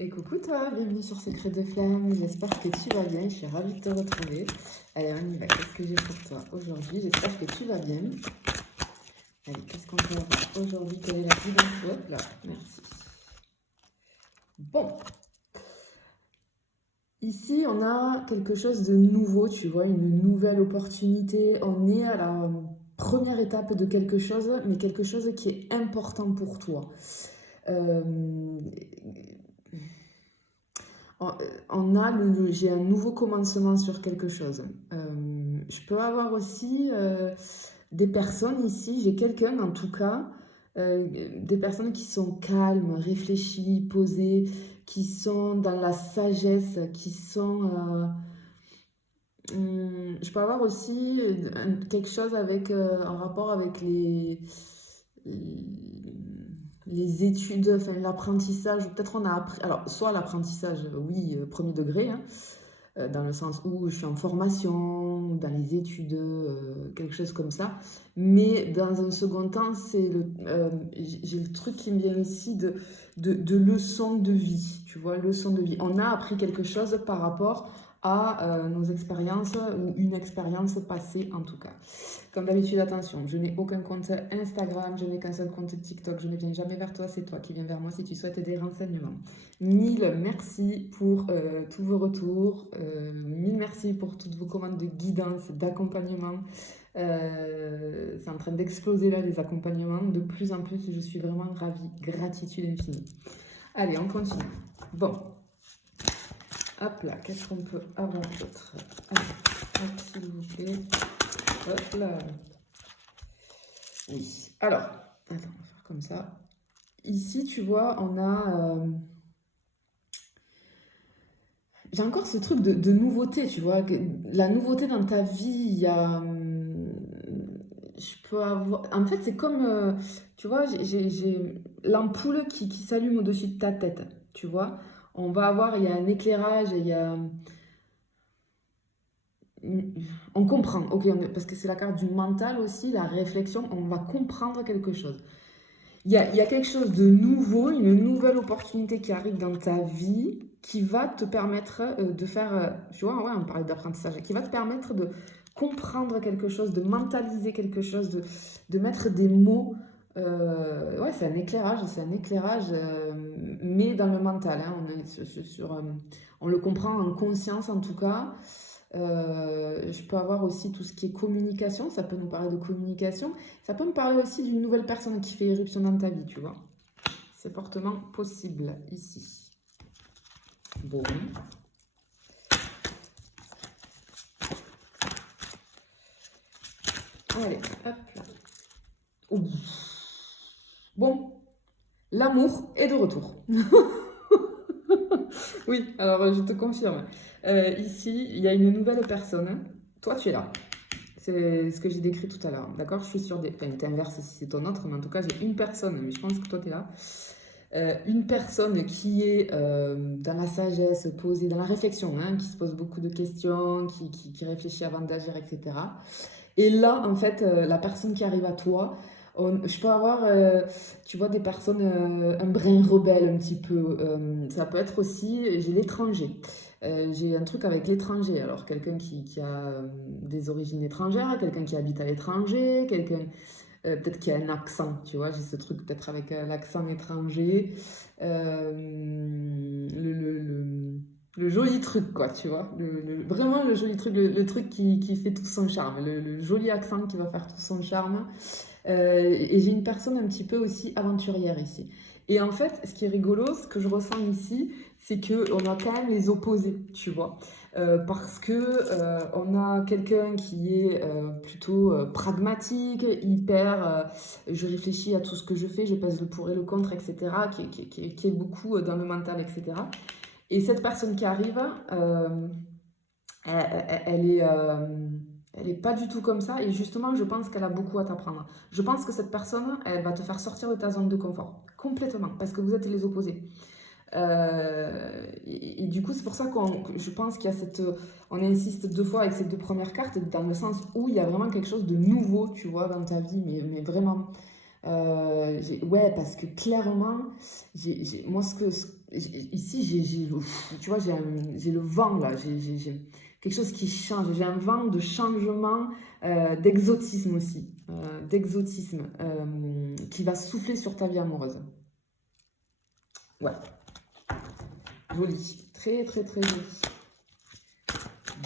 Et coucou toi, bienvenue sur Secret de Flamme, j'espère que tu vas bien, je suis ravie de te retrouver. Allez, on y va, qu'est-ce que j'ai pour toi aujourd'hui? J'espère que tu vas bien. Allez, qu'est-ce qu'on peut avoir aujourd'hui? Quelle est la guidance? Hop là, merci. Bon, ici on a quelque chose de nouveau, tu vois, une nouvelle opportunité. On est à la première étape de quelque chose, mais quelque chose qui est important pour toi. Euh, j'ai un nouveau commencement sur quelque chose. Je peux avoir aussi des personnes ici, j'ai quelqu'un en tout cas, des personnes qui sont calmes, réfléchies, posées, qui sont dans la sagesse, qui sont... je peux avoir aussi quelque chose avec, en rapport avec les études, enfin, l'apprentissage, peut-être on a appris, alors soit l'apprentissage, oui, premier degré, hein, dans le sens où je suis en formation, dans les études, quelque chose comme ça, mais dans un second temps, j'ai le truc qui me vient ici de leçons de vie, tu vois, leçons de vie. On a appris quelque chose par rapport à nos expériences ou une expérience passée en tout cas. Comme d'habitude, attention, je n'ai aucun compte Instagram, je n'ai qu'un seul compte TikTok, je ne viens jamais vers toi, c'est toi qui viens vers moi si tu souhaites des renseignements. Mille merci pour tous vos retours, mille merci pour toutes vos commandes de guidance, d'accompagnement. C'est en train d'exploser là les accompagnements, de plus en plus, je suis vraiment ravie, gratitude infinie. Allez, on continue. Bon, hop là, qu'est-ce qu'on peut avoir d'autre? Allez, hop, s'il vous plaît. Hop là. Oui. Alors, attends, on va faire comme ça. Ici, tu vois, on a... j'ai encore ce truc de nouveauté, tu vois. La nouveauté dans ta vie, il y a... je peux avoir... En fait, c'est comme... tu vois, j'ai l'ampoule qui s'allume au-dessus de ta tête, tu vois. On va avoir... Il y a un éclairage, il y a... On comprend, ok, parce que c'est la carte du mental aussi, la réflexion, on va comprendre quelque chose. Il y a quelque chose de nouveau, une nouvelle opportunité qui arrive dans ta vie qui va te permettre de faire, tu vois, ouais, on parlait d'apprentissage, qui va te permettre de comprendre quelque chose, de mentaliser quelque chose, de mettre des mots. Ouais, c'est un éclairage, mais dans le mental. Hein, on le comprend en conscience en tout cas. Je peux avoir aussi tout ce qui est communication, ça peut nous parler de communication. Ça peut me parler aussi d'une nouvelle personne qui fait éruption dans ta vie, tu vois. C'est fortement possible ici. Bon. Allez, hop là. Ouh. Bon, l'amour est de retour. Oui, alors je te confirme. Ici, il y a une nouvelle personne. Toi, tu es là. C'est ce que j'ai décrit tout à l'heure. D'accord? Je suis sur des... Enfin, t'inverses si c'est ton autre, mais en tout cas, j'ai une personne, mais je pense que toi, tu es là. Une personne qui est dans la sagesse, posée, dans la réflexion, hein, qui se pose beaucoup de questions, qui réfléchit avant d'agir, etc. Et là, en fait, la personne qui arrive à toi, je peux avoir, tu vois, des personnes, un brin rebelle un petit peu. Ça peut être aussi, j'ai l'étranger. J'ai un truc avec l'étranger. Alors, quelqu'un qui a des origines étrangères, quelqu'un qui habite à l'étranger, quelqu'un peut-être qui a un accent, tu vois, j'ai ce truc peut-être avec l'accent étranger. Le joli truc, quoi, tu vois. Vraiment le joli truc, le truc qui fait tout son charme. Le joli accent qui va faire tout son charme. Et j'ai une personne un petit peu aussi aventurière ici. Et en fait, ce qui est rigolo, ce que je ressens ici, c'est qu'on a quand même les opposés, tu vois. Parce que on a quelqu'un qui est plutôt pragmatique, hyper... je réfléchis à tout ce que je fais, je pèse le pour et le contre, etc., qui est beaucoup dans le mental, etc. Et cette personne qui arrive, elle est... elle n'est pas du tout comme ça et justement, je pense qu'elle a beaucoup à t'apprendre. Je pense que cette personne, elle va te faire sortir de ta zone de confort, complètement, parce que vous êtes les opposés. Et du coup, c'est pour ça que je pense qu'il y a cette... On insiste deux fois avec ces deux premières cartes, dans le sens où il y a vraiment quelque chose de nouveau, tu vois, dans ta vie, mais vraiment... Ouais, parce que clairement, moi, ici, tu vois, j'ai le vent là, j'ai quelque chose qui change, j'ai un vent de changement, d'exotisme aussi, qui va souffler sur ta vie amoureuse. Ouais, joli, très très très joli.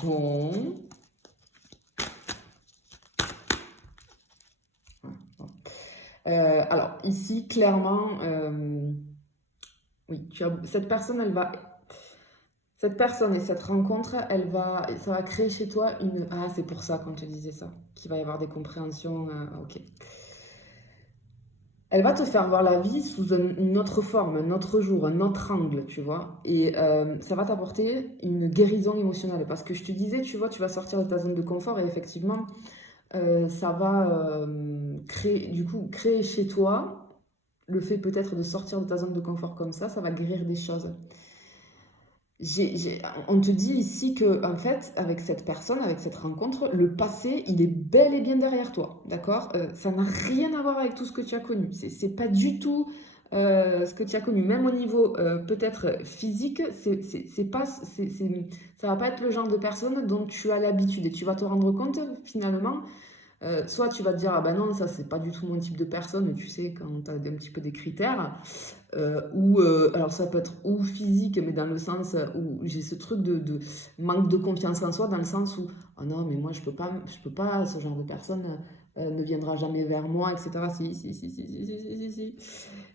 Bon. Alors, ici, clairement, oui, cette personne, cette personne et cette rencontre, ça va créer chez toi une... Ah, c'est pour ça qu'on te disait ça, qu'il va y avoir des compréhensions, ok. Elle va te faire voir la vie sous une autre forme, un autre jour, un autre angle, tu vois. Et ça va t'apporter une guérison émotionnelle. Parce que je te disais, tu vois, tu vas sortir de ta zone de confort et effectivement, ça va créer chez toi le fait peut-être de sortir de ta zone de confort comme ça va guérir des choses. On te dit ici que, en fait, avec cette personne, avec cette rencontre, le passé, il est bel et bien derrière toi, d'accord? Ça n'a rien à voir avec tout ce que tu as connu. C'est pas du tout ce que tu as connu, même au niveau peut-être physique, ça va pas être le genre de personne dont tu as l'habitude et tu vas te rendre compte finalement soit tu vas te dire, ah ben non, ça c'est pas du tout mon type de personne, tu sais, quand tu as un petit peu des critères, alors ça peut être ou physique, mais dans le sens où j'ai ce truc de manque de confiance en soi, dans le sens où, oh non, mais moi je peux pas, ce genre de personne ne viendra jamais vers moi, etc.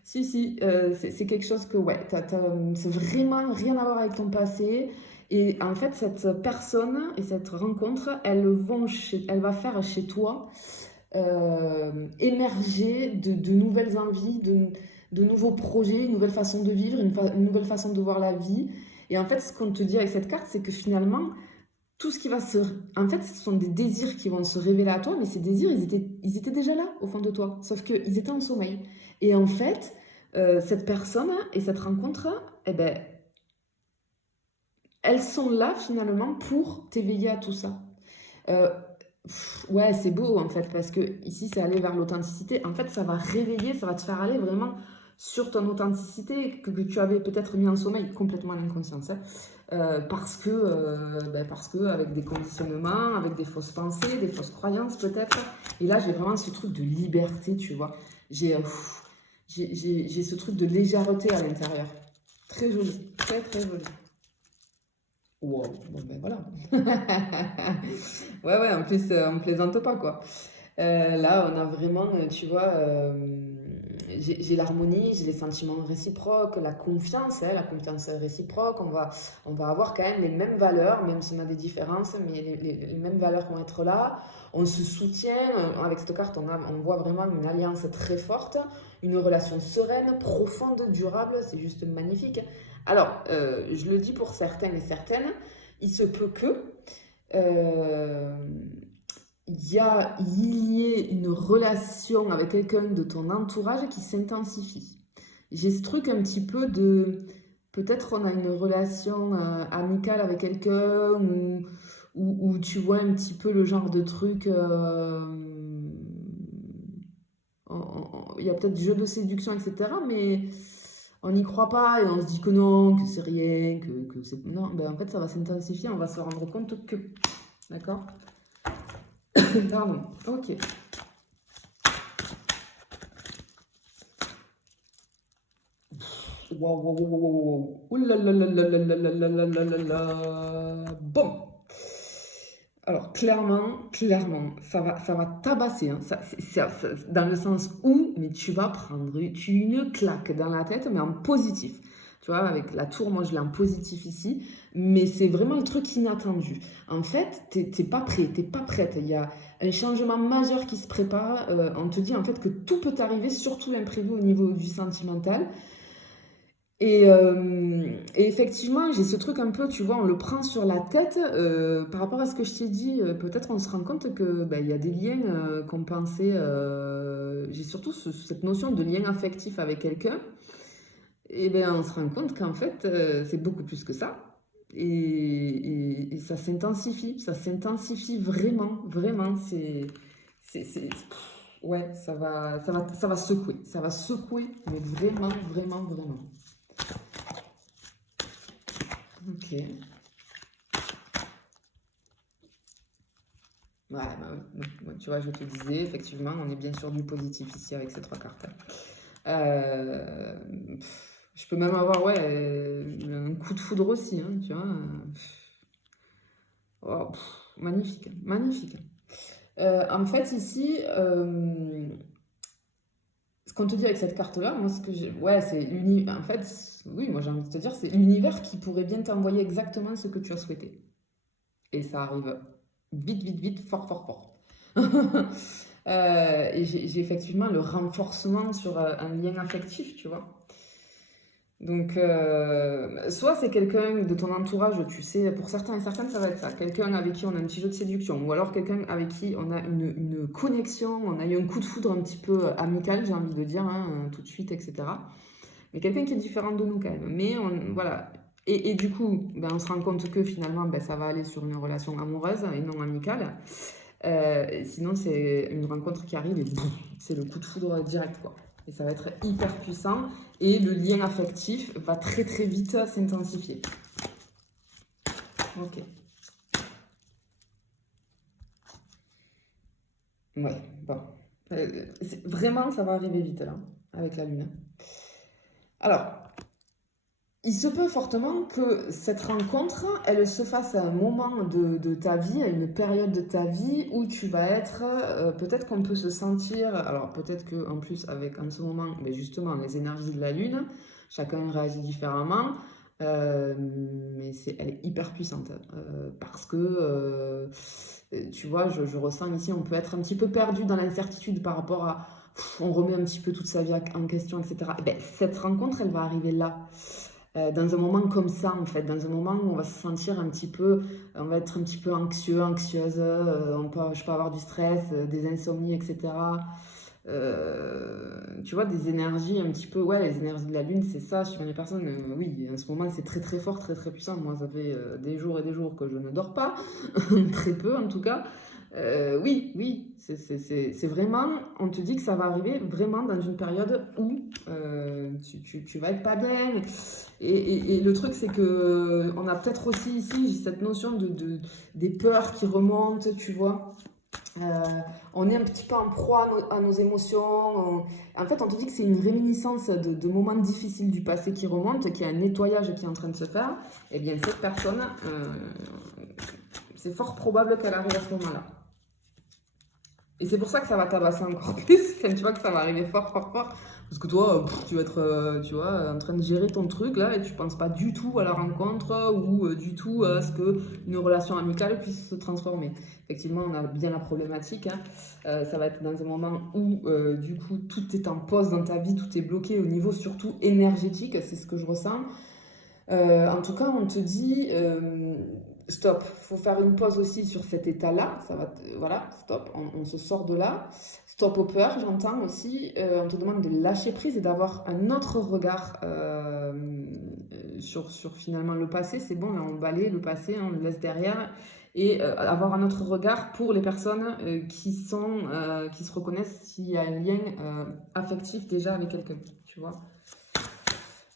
C'est quelque chose que, ouais, c'est vraiment rien à voir avec ton passé. Et en fait, cette personne et cette rencontre, elle va faire chez toi émerger de nouvelles envies, de nouveaux projets, une nouvelle façon de vivre, une nouvelle façon de voir la vie. Et en fait, ce qu'on te dit avec cette carte, c'est que finalement, tout ce qui va se... En fait, ce sont des désirs qui vont se révéler à toi, mais ces désirs, ils étaient déjà là, au fond de toi. Sauf qu'ils étaient en sommeil. Et en fait, cette personne et cette rencontre, eh ben, elles sont là, finalement, pour t'éveiller à tout ça. Euh, Ouais, c'est beau en fait, parce que ici c'est aller vers l'authenticité. En fait, ça va réveiller, ça va te faire aller vraiment sur ton authenticité que tu avais peut-être mis en sommeil complètement à l'inconscience. Hein. Parce que avec des conditionnements, avec des fausses pensées, des fausses croyances peut-être. Et là, j'ai vraiment ce truc de liberté, tu vois. J'ai ce truc de légèreté à l'intérieur. Très joli, très très joli. Wow, bon ben voilà. Ouais, ouais, en plus, on plaisante pas, quoi. Là, on a vraiment, tu vois, j'ai l'harmonie, j'ai les sentiments réciproques, la confiance réciproque. On va avoir quand même les mêmes valeurs, même si on a des différences, mais les mêmes valeurs vont être là. On se soutient. Avec cette carte, on voit vraiment une alliance très forte, une relation sereine, profonde, durable. C'est juste magnifique. Alors, je le dis pour certains et certaines, il se peut que euh, il y ait une relation avec quelqu'un de ton entourage qui s'intensifie. J'ai ce truc un petit peu de... Peut-être on a une relation amicale avec quelqu'un ou tu vois un petit peu le genre de truc... il y a peut-être jeu de séduction, etc. Mais on n'y croit pas et on se dit que non, que c'est rien, que c'est... Non, ben en fait ça va s'intensifier, on va se rendre compte que... D'accord. Pardon, ok. Waouh, waouh, waouh, waouh, waouh. Ouh là là là là là là là là là là là. Bon. Alors, clairement, ça va tabasser. Hein. Dans le sens où, mais tu vas prendre une claque dans la tête, mais en positif. Tu vois, avec la tour, moi je l'ai en positif ici, mais c'est vraiment le truc inattendu. En fait, t'es pas prêt, t'es pas prête. Il y a un changement majeur qui se prépare. On te dit en fait que tout peut arriver, surtout l'imprévu au niveau du sentimental. Et effectivement, j'ai ce truc un peu, tu vois, on le prend sur la tête. Par rapport à ce que je t'ai dit, peut-être on se rend compte que il y a des liens qu'on pensait. J'ai surtout cette notion de lien affectif avec quelqu'un. Et ben on se rend compte qu'en fait, c'est beaucoup plus que ça. Et ça s'intensifie vraiment, vraiment. C'est, Ouais, ça va secouer. Ça va secouer, mais vraiment, vraiment, vraiment. Ok. Ouais, bah oui, tu vois, je te disais, effectivement, on est bien sûr du positif ici avec ces trois cartes. Euh, je peux même avoir, ouais, un coup de foudre aussi, hein, tu vois. Oh, magnifique, magnifique. En fait, ici, ce qu'on te dit avec cette carte-là, moi, ce que j'ai. Ouais, c'est l'univers. En fait, oui, moi j'ai envie de te dire, c'est l'univers qui pourrait bien t'envoyer exactement ce que tu as souhaité. Et ça arrive vite, vite, vite, fort, fort, fort. Et j'ai effectivement le renforcement sur un lien affectif, tu vois. Donc, soit c'est quelqu'un de ton entourage, tu sais, pour certains et certaines, ça va être ça. Quelqu'un avec qui on a un petit jeu de séduction, ou alors quelqu'un avec qui on a une connexion, on a eu un coup de foudre un petit peu amical, j'ai envie de dire, hein, tout de suite, etc. Mais quelqu'un qui est différent de nous quand même. Mais voilà. Et du coup, ben, on se rend compte que finalement, ben, ça va aller sur une relation amoureuse et non amicale. Sinon, c'est une rencontre qui arrive et boum, c'est le coup de foudre direct, quoi. Et ça va être hyper puissant et le lien affectif va très très vite s'intensifier. Ok. Ouais, bon. Vraiment, ça va arriver vite là, avec la lune. Alors, il se peut fortement que cette rencontre, elle se fasse à un moment de ta vie, à une période de ta vie où tu vas être, peut-être qu'on peut se sentir, alors peut-être qu'en plus avec en ce moment, mais justement les énergies de la Lune, chacun réagit différemment, mais elle est hyper puissante parce que, tu vois, je ressens ici, on peut être un petit peu perdu dans l'incertitude par rapport à, on remet un petit peu toute sa vie en question, etc. Et ben, cette rencontre, elle va arriver là dans un moment comme ça, en fait, dans un moment où on va se sentir un petit peu, on va être un petit peu anxieux, anxieuse, je peux avoir du stress, des insomnies, etc. Tu vois, des énergies un petit peu, ouais, les énergies de la lune, c'est ça, suivant les personnes, oui, en ce moment, c'est très très fort, très très puissant. Moi, ça fait des jours et des jours que je ne dors pas, très peu en tout cas. Oui, oui, c'est vraiment, on te dit que ça va arriver vraiment dans une période où tu vas être pas bien. Et le truc, c'est que on a peut-être aussi ici cette notion des peurs qui remontent, tu vois. Euh, on est un petit peu en proie à nos émotions. En fait, on te dit que c'est une réminiscence de moments difficiles du passé qui remontent, qu'il y a un nettoyage qui est en train de se faire. Et bien, cette personne, c'est fort probable qu'elle arrive à ce moment-là. Et c'est pour ça que ça va tabasser encore plus. Enfin, tu vois que ça va arriver fort, fort, fort. Parce que toi, tu vas être, tu vois, en train de gérer ton truc là et tu penses pas du tout à la rencontre ou du tout à ce qu'une relation amicale puisse se transformer. Effectivement, on a bien la problématique, hein. Ça va être dans un moment où, du coup, tout est en pause dans ta vie, tout est bloqué au niveau surtout énergétique. C'est ce que je ressens. En tout cas, on te dit stop. Il faut faire une pause aussi sur cet état-là. Voilà, stop. On se sort de là. Stop aux peurs, j'entends aussi. On te demande de lâcher prise et d'avoir un autre regard sur finalement le passé. C'est bon, là, on balaye le passé, on le laisse derrière. Et avoir un autre regard pour les personnes qui se reconnaissent s'il y a un lien affectif déjà avec quelqu'un. Tu vois.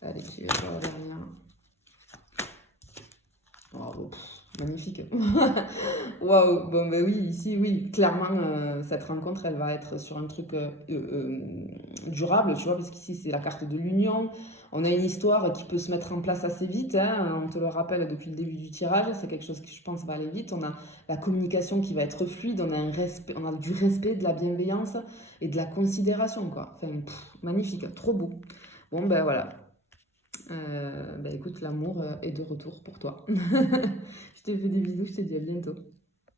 Allez, qui va faire la dernière. Oh, magnifique. Waouh, bon ben oui, ici oui, clairement cette rencontre elle va être sur un truc durable, tu vois, parce qu'ici c'est la carte de l'union. On a une histoire qui peut se mettre en place assez vite, hein, on te le rappelle depuis le début du tirage, c'est quelque chose qui je pense va aller vite. On a la communication qui va être fluide, on a un respect, on a du respect, de la bienveillance et de la considération, quoi. Enfin, magnifique, trop beau. Bon ben voilà, bah écoute, l'amour est de retour pour toi. Je te fais des bisous, je te dis à bientôt.